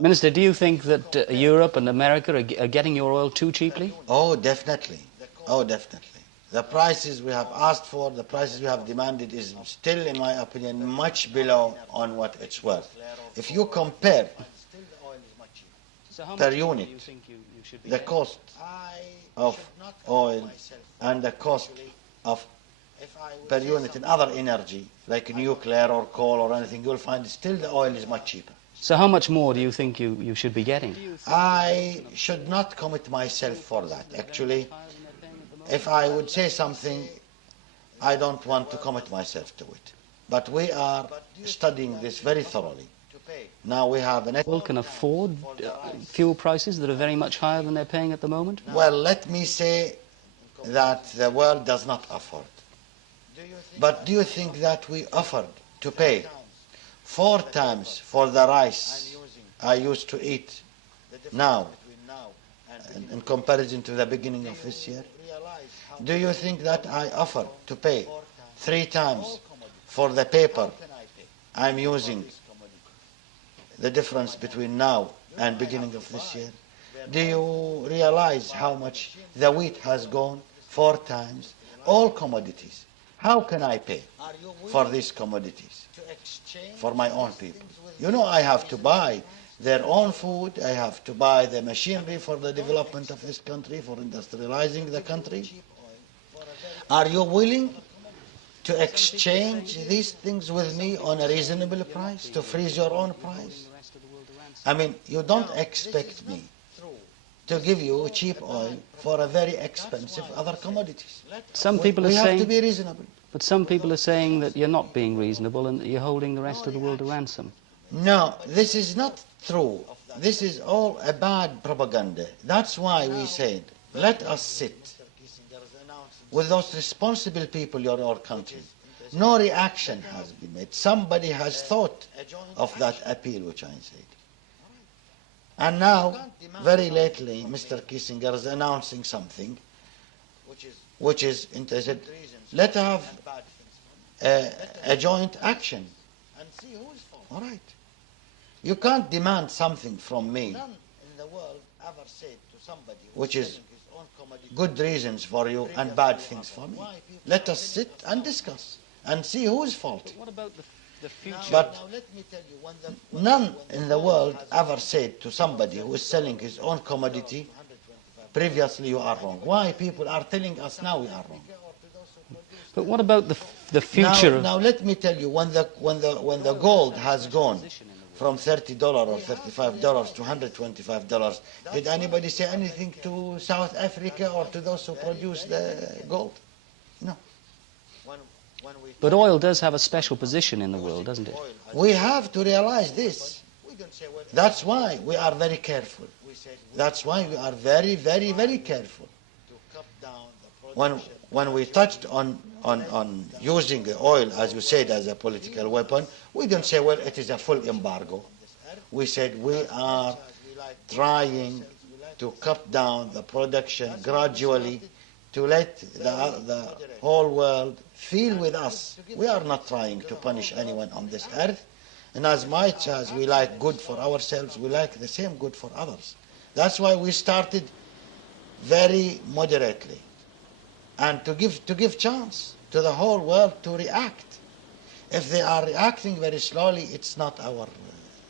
Minister, do you think that Europe and America are getting your oil too cheaply? Oh, definitely. Oh, definitely. The prices we have asked for, the prices we have demanded is still, in my opinion, much below on what it's worth. If you compare per unit the cost of oil and the cost of per unit in other energy, like nuclear or coal or anything, you'll find still the oil is much cheaper. So how much more do you think you should be getting? I should not commit myself for that. Actually, if I would say something, I don't want to commit myself to it. But we are studying this very thoroughly. Now we have an... Well, can afford fuel prices that are very much higher than they're paying at the moment? Well, let me say that the world does not afford. But do you think that we offered to pay 4 times for the rice I used to eat now in comparison to the beginning of this year? Do you think that I offered to pay 3 times for the paper I'm using, the difference between now and beginning of this year? Do you realize how much the wheat has gone 4 times? All commodities. How can I pay for these commodities, for my own people? You know, I have to buy their own food, I have to buy the machinery for the development of this country, for industrializing the country. Are you willing to exchange these things with me on a reasonable price, to freeze your own price? I mean, you don't expect me to give you cheap oil for a very expensive other commodities. Some people we are have saying, to be reasonable. But some people are saying that you're not being reasonable and that you're holding the rest of the world to ransom. No, this is not true. This is all a bad propaganda. That's why we said, let us sit with those responsible people in our country. No reaction has been made. Somebody has thought of that appeal which I said. And now, very lately, Mr. Kissinger is announcing something which is interested. Let's have a joint action. All right. You can't demand something from me which is good reasons for you and bad things for me. Let us sit and discuss and see who's faulty. But none in the world ever said to somebody who is selling his own commodity, previously you are wrong. Why people are telling us now we are wrong? But what about the future? Now let me tell you, when the gold has gone from $30 or $35 to $125, did anybody say anything to South Africa or to those who produce the gold? No. But oil does have a special position in the world, doesn't it? We have to realize this. That's why we are very careful. That's why we are very, very, very careful. When we touched on using the oil, as you said, as a political weapon, we don't say, well, it is a full embargo. We said we are trying to cut down the production gradually to let the whole world feel with us. We are not trying to punish anyone on this earth. And as much as we like good for ourselves, we like the same good for others. That's why we started very moderately and to give chance to the whole world to react. If they are reacting very slowly, it's not our